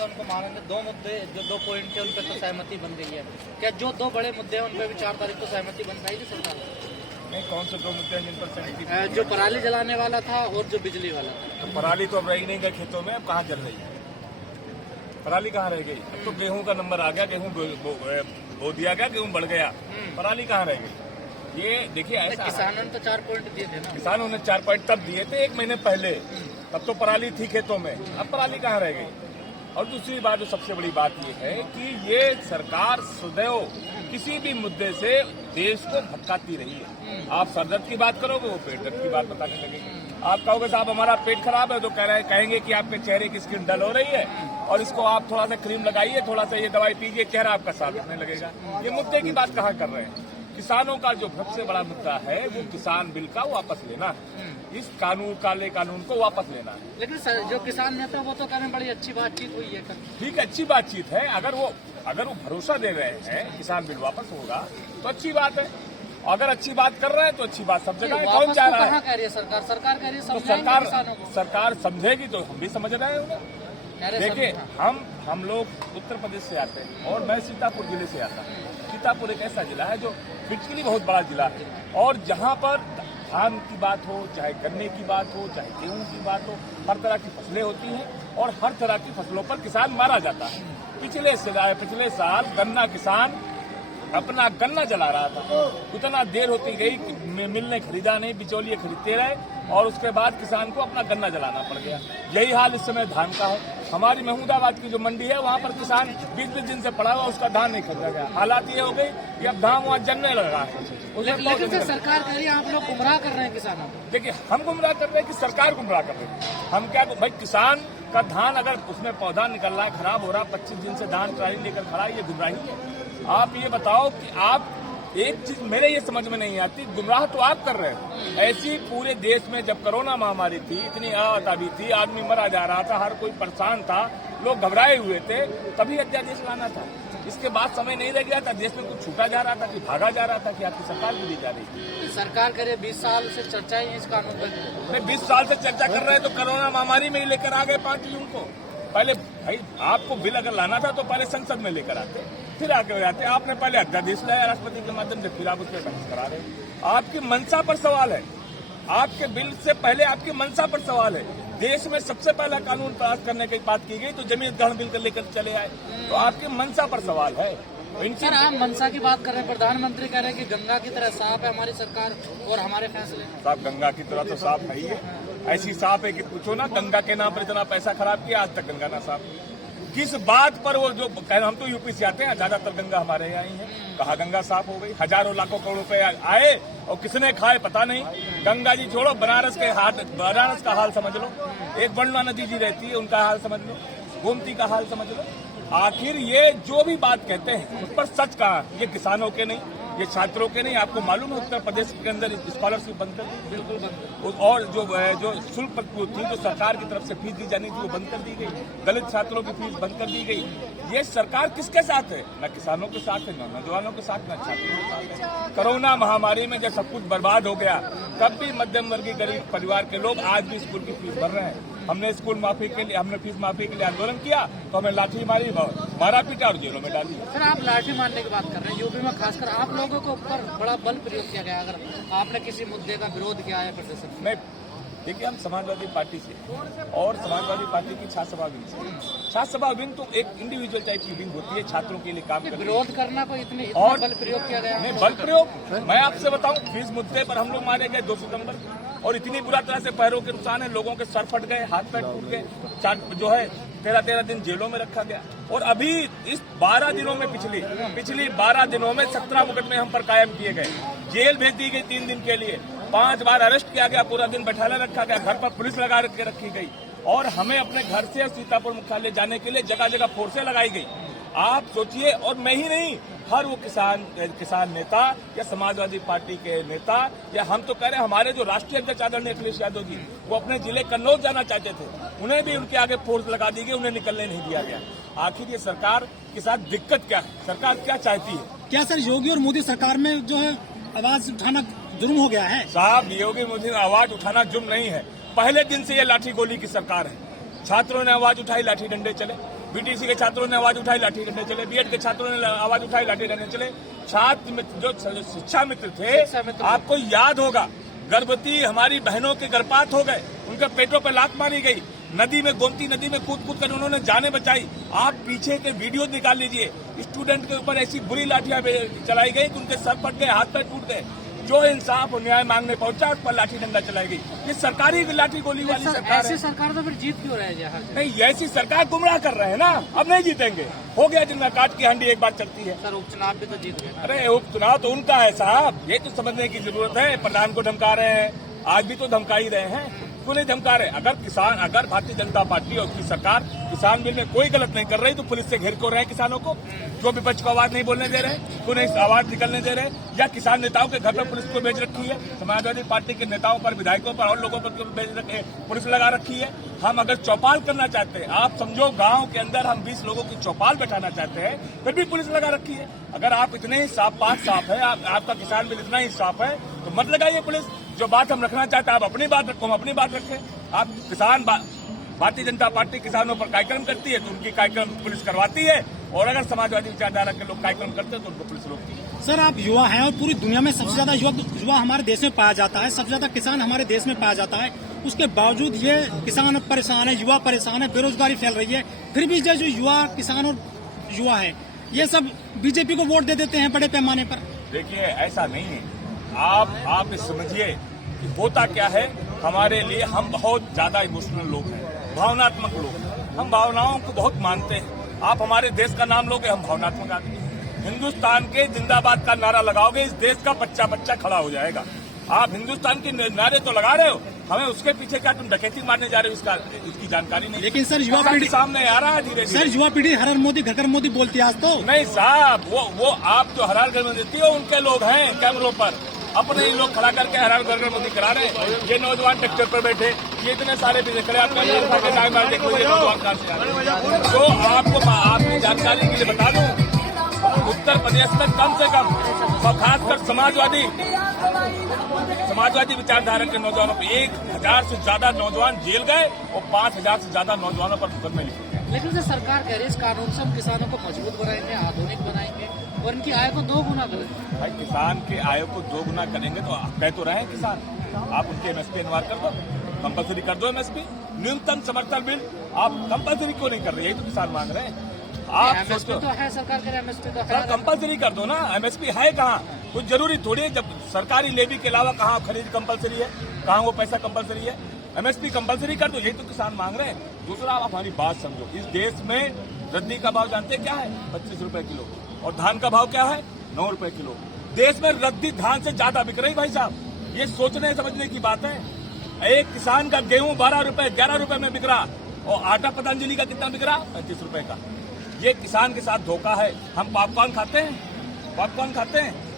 का उनको मानेंगे। 2 मुद्दे जो 2 पॉइंट थे उन पर तो सहमति बन गई है। क्या जो 2 बड़े मुद्दे हैं उन पर भी 4 तारीख को सहमति बन पाएगी सरकार? नहीं, कौन से 2 मुद्दे हैं जिन पर सहमति? जो पराली जलाने वाला था और जो बिजली वाला था। तो पराली तो अब रही नहीं गई खेतों में, अब कहाँ जल रही है? पराली कहाँ रह गई? अब तो गेहूं का नंबर आ गया, गेहूं बो दिया गया, गेहूं बढ़ गया, पराली कहाँ रह गई? ये देखिए ऐसा, किसानों ने तो 4 पॉइंट दिए थे ना। किसानों ने 4 पॉइंट तब दिए थे 1 महीने पहले, तब तो पराली थी खेतों में, अब पराली कहाँ रह गई? और दूसरी बात, जो सबसे बड़ी बात ये है कि ये सरकार सदैव किसी भी मुद्दे से देश को भटकाती रही है। आप सरदर्द की बात करोगे, वो पेट दर्द की बात बताने लगेंगे। आप कहोगे साहब हमारा पेट खराब है, तो कहेंगे कि आपके चेहरे की स्किन डल हो रही है और इसको आप थोड़ा सा क्रीम लगाइए, थोड़ा सा ये दवाई पीजिए, चेहरा आपका साफ दिखने लगेगा। ये मुद्दे की बात कहाँ कर रहे हैं? किसानों का जो सबसे बड़ा मुद्दा है वो किसान बिल का वापस लेना है, इस काले कानून को वापस लेना है। लेकिन जो किसान नेता वो तो कह रहे हैं बड़ी अच्छी बातचीत हुई है। ठीक है, अच्छी बातचीत है। अगर वो भरोसा दे रहे हैं किसान बिल वापस होगा तो अच्छी बात है। अगर अच्छी बात कर रहे हैं तो अच्छी बात सब जगह है। कौन चाह रहा है? कह रही है सरकार? सरकार कह रही है तो सरकार समझेगी तो हम भी समझ रहे हैं उन्हें। देखिए, हम लोग उत्तर प्रदेश से आते हैं और मैं सीतापुर जिले से आता हूँ। सीतापुर एक ऐसा जिला है जो बिल्कुल बहुत बड़ा जिला है और जहाँ पर धान की बात हो, चाहे गन्ने की बात हो, चाहे गेहूं की बात हो, हर तरह की फसलें होती हैं और हर तरह की फसलों पर किसान मारा जाता है। पिछले साल गन्ना किसान अपना गन्ना जला रहा था, इतना देर होती गई कि मिल ने खरीदा नहीं, बिचौलिए खरीदते रहे और उसके बाद किसान को अपना गन्ना जलाना पड़ गया। यही हाल इस समय धान का है। हमारी महमूदाबाद की जो मंडी है वहाँ पर किसान 20 दिन से पड़ा हुआ, उसका धान नहीं खरीदा गया। हालात ये हो गई कि अब धान वहाँ जलने लगा है। लेकिन सरकार कह रही है आप लोग गुमराह कर रहे हैं किसानों को। देखिए, हम गुमराह कर रहे हैं कि सरकार गुमराह कर रही है? हम क्या भाई, किसान का धान अगर उसमें पौधा निकल रहा है, खराब हो रहा, 25 दिन से धान ट्राली लेकर खड़ा है, ये गुमराही है? आप ये बताओ कि आप एक चीज मेरे ये समझ में नहीं आती, गुमराह तो आप कर रहे हैं। ऐसी पूरे देश में जब कोरोना महामारी थी, इतनी अताबी थी, आदमी मरा जा रहा था, हर कोई परेशान था, लोग घबराए हुए थे, तभी अध्यादेश लाना था। इसके बाद समय नहीं रह गया था, देश में कुछ छूटा जा रहा था कि भागा जा रहा था कि आपकी सरकार भी दी जा रही थी। सरकार करे 20 साल से चर्चा ही इस कानून पर। 20 साल से चर्चा कर रहे हैं तो कोरोना महामारी में ही लेकर आ गए 5 जून को। पहले भाई आपको बिल अगर लाना था तो पहले संसद में लेकर आते, फिर आगे हो जाते। आपने पहले अध्यादेश लाया राष्ट्रपति के माध्यम से, फिर आप उस पर बहस करा रहे हैं। आपकी मंशा पर सवाल है, आपके बिल से पहले आपकी मंशा पर सवाल है। देश में सबसे पहला कानून पास करने की बात की गई तो जमीन ग्रहण बिल कर लेकर चले आए, तो आपकी मंशा पर सवाल है। सर, आप मंशा की बात कर रहे हैं, प्रधानमंत्री कह रहे हैं कि गंगा की तरह साफ है हमारी सरकार और हमारे फैसले। साहब, गंगा की तरह तो साफ है ही है, ऐसी साफ है कि पूछो ना, गंगा के नाम पर इतना पैसा खराब किया, आज तक गंगा ना साफ। किस बात पर वो जो हम तो यूपी से आते हैं, ज्यादातर गंगा हमारे यहाँ ही है, कहा गंगा साफ हो गई? हजारों लाखों करोड़ रुपए आए और किसने खाए पता नहीं। गंगा जी छोड़ो, बनारस का हाल समझ लो, एक बंडवा नदी जी रहती है, उनका हाल समझ लो, गोमती का हाल समझ लो। आखिर ये जो भी बात कहते हैं उस पर सच कहा? ये किसानों के नहीं, ये छात्रों के नहीं। आपको मालूम है उत्तर प्रदेश के अंदर स्कॉलरशिप बंद कर दी, बिल्कुल बंद। और जो शुल्क थी, जो सरकार की तरफ से फीस दी जानी थी, वो बंद कर दी गई। दलित छात्रों की फीस बंद कर दी गई। ये सरकार किसके साथ है? न किसानों के साथ है, न नौजवानों के साथ, न छात्रों के साथ है। कोरोना महामारी में जब सब कुछ बर्बाद हो गया, तब भी मध्यम वर्गीय गरीब परिवार के लोग आज भी स्कूल की फीस भर रहे हैं। हमने फीस माफी के लिए आंदोलन किया तो हमें लाठी मारी, मारा पीटा और जेलों में डाली। सर, आप लाठी मारने की बात कर रहे हैं, यूपी में खासकर आप लोगों के ऊपर बड़ा बल प्रयोग किया गया। अगर आपने किसी मुद्दे का विरोध किया है प्रदर्शन में? देखिए, हम समाजवादी पार्टी से और समाजवादी पार्टी की छात्र सभा विंग से। छात्र सभा विंग तो एक इंडिविजुअल टाइप की विंग होती है, छात्रों के लिए काम करती है। विरोध करना कोई इतना बल प्रयोग किया गया? नहीं, बल प्रयोग मैं आपसे बताऊं, फीस मुद्दे पर हम लोग मारे गए 2 सितंबर और इतनी बुरा तरह से पैरों के नुकसान है, लोगों के सर फट गए, हाथ पैर टूट गए, जो है 13 दिन जेलों में रखा गया। और अभी इस 12 दिनों में पिछली 12 दिनों में 17 मुकदमे हम पर कायम किए गए, जेल भेज दी गई 3 दिन के लिए, 5 बार अरेस्ट किया गया, पूरा दिन बैठाला रखा गया, घर पर पुलिस लगा के रखी गई और हमें अपने घर से सीतापुर मुख्यालय जाने के लिए जगह जगह फोर्सें लगाई गई। आप सोचिए, और मैं ही नहीं, हर वो किसान नेता या समाजवादी पार्टी के नेता, या हम तो कह रहे हैं हमारे जो राष्ट्रीय अध्यक्ष आदरणीय अखिलेश यादव जी, वो अपने जिले कन्नौज जाना चाहते थे, उन्हें भी उनके आगे फोर्स लगा दी गई, उन्हें निकलने नहीं दिया गया। आखिर ये सरकार के साथ दिक्कत क्या है? सरकार क्या चाहती है? क्या सर योगी और मोदी सरकार में जो है आवाज उठाना जुर्म हो गया है? साहब, योगी मोदी आवाज उठाना जुर्म नहीं है। पहले दिन से ये लाठी गोली की सरकार है। छात्रों ने आवाज उठाई, लाठी डंडे चले। बीटीसी के छात्रों ने आवाज उठाई, लाठी डंडे चले। बीएड के छात्रों ने आवाज उठाई, लाठी डंडे चले। छात्र मित्र जो शिक्षा मित्र थे, आपको याद होगा, गर्भवती हमारी बहनों के गर्भपात हो गए, उनके पेटों पर लात मारी गई, नदी में, गोमती नदी में कूद कूद कर उन्होंने जानें बचाई। आप पीछे के वीडियो निकाल लीजिए, स्टूडेंट के ऊपर ऐसी बुरी लाठियां चलाई गई कि उनके सर फट गए, हाथ पैर टूट गए। जो इंसाफ और न्याय मांगने पहुंचा, उस पर लाठी डंडा चलाई गई। ये सरकारी लाठी गोली वाली सरकार ऐसी है। सरकार तो फिर जीत क्यों रहे हैं? नहीं, ऐसी सरकार गुमराह कर रहे हैं ना, अब नहीं जीतेंगे। हो गया जिनका काट की हांडी एक बार चलती है। सर उपचुनाव भी तो जीत गए। अरे उपचुनाव तो उनका है साहब, ये तो समझने की जरूरत है। प्रधान को धमका रहे हैं, आज भी तो धमका ही रहे हैं। क्यों नहीं धमका रहे? अगर भारतीय जनता पार्टी और उसकी सरकार किसान बिल में कोई गलत नहीं कर रही तो पुलिस से घेर को रहे किसानों को, जो विपक्ष को आवाज नहीं बोलने दे रहे, क्यों नहीं आवाज निकलने दे रहे? या किसान नेताओं के घर पर पुलिस को भेज रखी है, समाजवादी पार्टी के नेताओं पर, विधायकों पर और लोगों पर भेज रखे पुलिस लगा रखी है। हम अगर चौपाल करना चाहते हैं, आप समझो गांव के अंदर हम 20 लोगों की चौपाल बैठाना चाहते हैं, फिर भी पुलिस लगा रखी है। अगर आप इतने ही साफ है, आपका किसान बिल इतना ही साफ है, तो मत लगाइए पुलिस। जो बात हम रखना चाहते हैं, आप अपनी बात रखो, हम अपनी बात रखें। आप किसान, भारतीय जनता पार्टी किसानों पर कार्यक्रम करती है तो उनकी कार्यक्रम पुलिस करवाती है, और अगर समाजवादी विचारधारा के लोग कार्यक्रम करते हैं तो उनको पुलिस रोकती है। सर, आप युवा हैं और पूरी दुनिया में सबसे ज्यादा युवा हमारे देश में पाया जाता है, सबसे ज्यादा किसान हमारे देश में पाया जाता है। उसके बावजूद ये किसान परेशान है, युवा परेशान है, बेरोजगारी फैल रही है। फिर भी जो युवा किसान और युवा है, ये सब बीजेपी को वोट दे देते हैं बड़े पैमाने पर। देखिए, ऐसा नहीं है। आप समझिए कि होता क्या है। हमारे लिए हम बहुत ज्यादा इमोशनल लोग हैं, भावनात्मक लोग हैं। हम भावनाओं को बहुत मानते हैं। आप हमारे देश का नाम लोगे, हम भावनात्मक आदमी हैं। हिंदुस्तान के जिंदाबाद का नारा लगाओगे, इस देश का बच्चा बच्चा खड़ा हो जाएगा। आप हिंदुस्तान के नारे तो लगा रहे हो, हमें उसके पीछे क्या तुम डकैती मारने जा रहे हो, इसकी जानकारी नहीं। लेकिन सर, युवा पीढ़ी सामने आ रहा है धीरे धीरे। सर, युवा पीढ़ी हर मोदी घर घर मोदी बोलती है आज तो। नहीं साहब, वो आप जो हरार घर में देती हो, उनके लोग हैं कैमरों पर, अपने ही लोग खड़ा करके हरार घर घर मोदी करा रहे हैं। ये नौजवान ट्रैक्टर पर बैठे, ये इतने सारे पीछे खड़े, आपका ये देखो, ये नौजवान कहाँ से आ रहे हैं। तो आपको आपकी जानकारी के लिए बता दूं, उत्तर प्रदेश में कम से कम, खासकर समाजवादी विचारधारा के नौजवानों पर 1000 से ज्यादा नौजवान जेल गए और 5000 से ज्यादा नौजवानों पर मुकदमे लिखे गए। लेकिन सर, सरकार कह रही है इस कानून से हम किसानों को मजबूत बनाएंगे, आधुनिक बनाएंगे और इनकी आय को 2 गुना करेंगे। भाई, किसान के आय को 2 गुना करेंगे तो कह तो रहे हैं किसान, आप उनके एमएसपी अनिवार्य कर दो, कंपलसरी कर दो एमएसपी। न्यूनतम समर्थन बिल आप कंपलसरी क्यों नहीं कर रहे? यही तो किसान मांग रहे हैं। आप एमएसपी तो है, सरकार के एमएसपी तो है, कंपलसरी कर दो ना। एमएसपी है कहाँ? कुछ जरूरी थोड़ी है, जब सरकारी लेवी के अलावा कहाँ खरीद कंपलसरी है, कहाँ वो पैसा कंपलसरी है? एमएसपी कंपलसरी कर दो, यही तो किसान मांग रहे हैं। दूसरा, आप हमारी बात समझो, इस देश में रद्दी का भाव जानते हैं क्या है? 25 रुपए किलो, और धान का भाव क्या है? 9 रुपए किलो। देश में रद्दी धान से ज्यादा बिक रही भाई साहब, ये सोचने समझने की बात है। एक किसान का गेहूं 12 रुपए 11 रुपए में बिक रहा, और आटा पतंजलि का कितना बिक रहा? 35 रुपए का। ये किसान के साथ धोखा है। हम पॉपकॉर्न खाते हैं,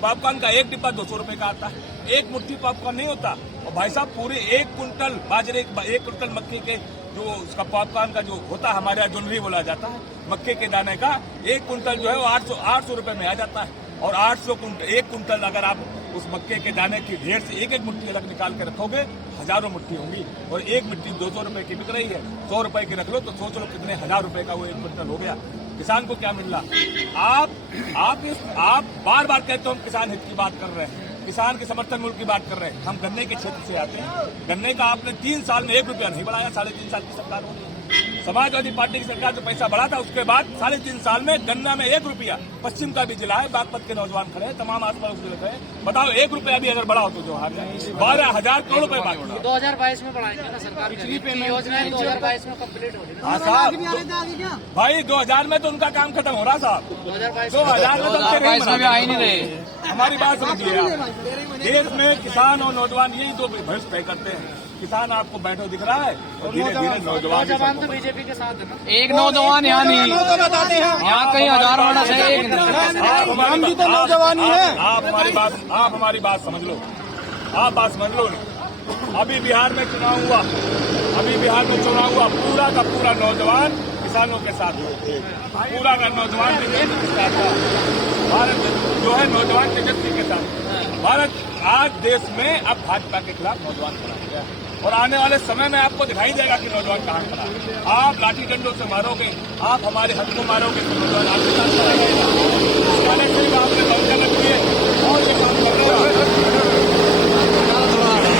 पॉपकॉर्न का एक डिब्बा 200 रुपए का आता है, एक मुट्ठी पॉपकॉर्न नहीं होता। और भाई साहब, पूरे 1 कुंटल बाजरे, 1 कुंटल मक्के के जो उसका पॉपकॉर्न का जो होता है, हमारे यहाँ जोनरी बोला जाता है, मक्के के दाने का 1 कुंटल जो है वो 800 रुपए में आ जाता है। और 1 कुंटल अगर आप उस मक्के के दाने की ढेर से एक मुट्ठी अलग निकाल के रखोगे, हजारों मुट्ठी होंगी, और एक मुट्ठी 200 रुपए की बिक रही है। 100 रुपए की रख लो तो सोच लो कितने 1000 रुपए का वो 1 कुंटल हो गया। किसान को क्या मिल रहा? आप बार बार कहते हो हम किसान हित की बात कर रहे हैं, किसान के समर्थन मूल्य की बात कर रहे हैं। हम गन्ने के क्षेत्र से आते हैं। गन्ने का आपने 3 साल में 1 रुपया नहीं बढ़ाया, 3.5 साल की सरकार हो रही है। समाजवादी पार्टी की सरकार जो पैसा बढ़ा था, उसके बाद 3.5 साल में गन्ना में 1 रुपया, पश्चिम का भी जिला है, बागपत के नौजवान खड़े हैं, तमाम आसपास जिले खड़े। बताओ, 1 रुपया भी अगर बढ़ा हो तो जो हार जाए। 12,000 करोड़ रुपए बाकी है। 2022 में बढ़ाएंगे ना सरकार, पिछली योजना 2022 में कंप्लीट होगी। हाँ साहब, भाई 2000 में तो उनका काम खत्म हो रहा साहब। 2022 में तो आ ही नहीं रहे। हमारी बात समझिए आप, देश में किसान और नौजवान यही 2 भविष्य तय करते हैं। किसान आपको बैठो दिख रहा है, और धीरे धीरे नौजवान तो बीजेपी के साथ है ना। एक नौजवान यहाँ नहीं, यहाँ कई हजारों वर्ष है, एक नौजवान है। आप हमारी बात समझ लो, आप बात समझ लो। अभी बिहार में चुनाव हुआ, पूरा का पूरा नौजवान किसानों के साथ, पूरा का नौजवान तेजस्वी के साथ था। भारत जो है नौजवान तेजस्वी के साथ। भारत आज देश में अब भाजपा के खिलाफ नौजवान खड़ा हो गया। और आने वाले समय में आपको दिखाई देगा कि नौजवान कहाँ खड़ा है। आप लाठी डंडों से मारोगे, आप हमारे हक को मारोगे तो नौजवान आपके साथ